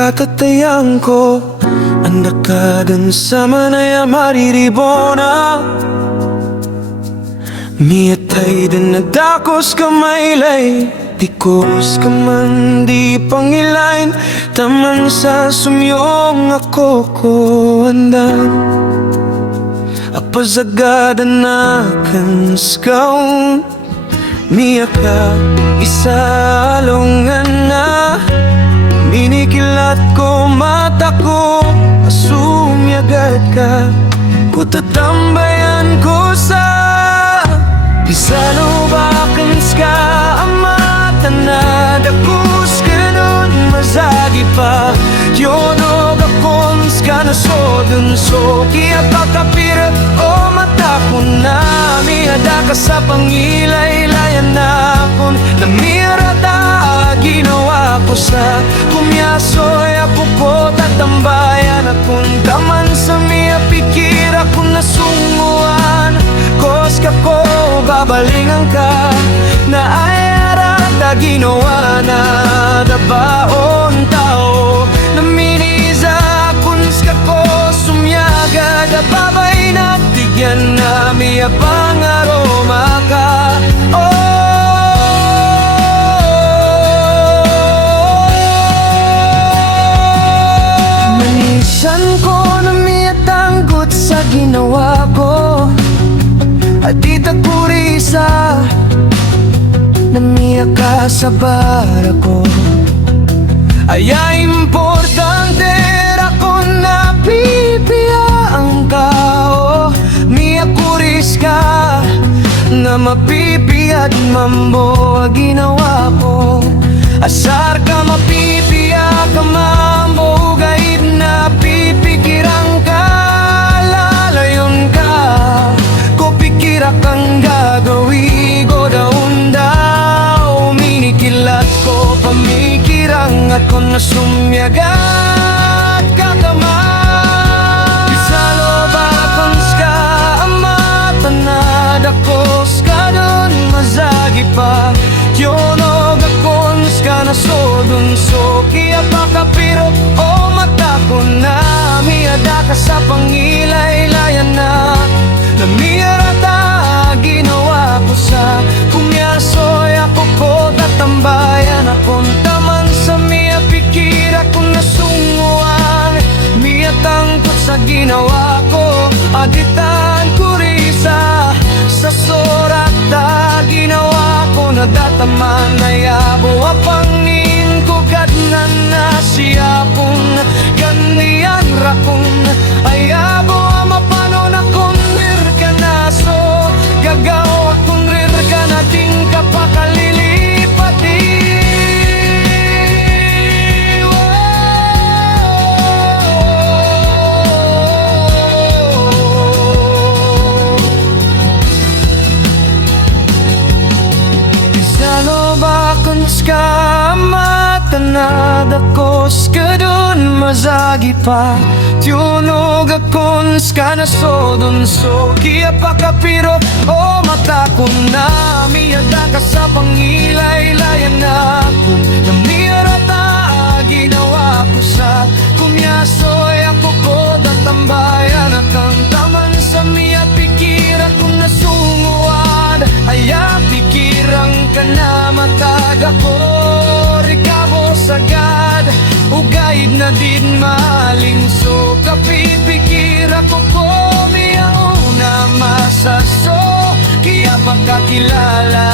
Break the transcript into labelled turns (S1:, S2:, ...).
S1: Pagkatatayan ko. Andakadan sa manaya mariribona Miyatay din na dakos kamaylay. Tikos ka man di pangilain. Taman sa sumyong ako ko andan. Apazagada na kan skaun Miya na Minikilat ko mata ko Asumyagad ka. Kutatambayan ko sa Isalubakan ska Amata na Dakus ka nun Mazagi pa. Yonog akong ska na sodun So Kaya pakapira O mata ko na. Miada ka sa pangilay-layan na akong Namirata Ginawa ko sa ayarata Ginawa na Dabaon tao. Naminiza Kuns ka ko Sumyaga Dababay na Tigyan na Miya pang aroma ka. Oh. Manisan ko na miyatanggot sa ginawa ko. At itakurisa Na miya ka sa bara ko importante ako na pipiyaan ka oh, Miya kuris ka Na mapipiyad mambo ginawa ko. Asar pamikirang at ko na sumyagat kakama. Isalo ba kung ska amata na dakos ka dun mazagi pa. Yonog akong ska na sodun so Kaya pakapiro o ginawa ko Aditan ko risa Sa sorat da ginawa ko Nadataman na yabo matanad ako ska dun mazagi pa. Tunog akong ska na sodon so Kaya pakapiro o mata ko na. Miyada ka sa pangilay-layan kahit na di malingso Kapipikira ko ko miyauna masaso. Kaya makakilala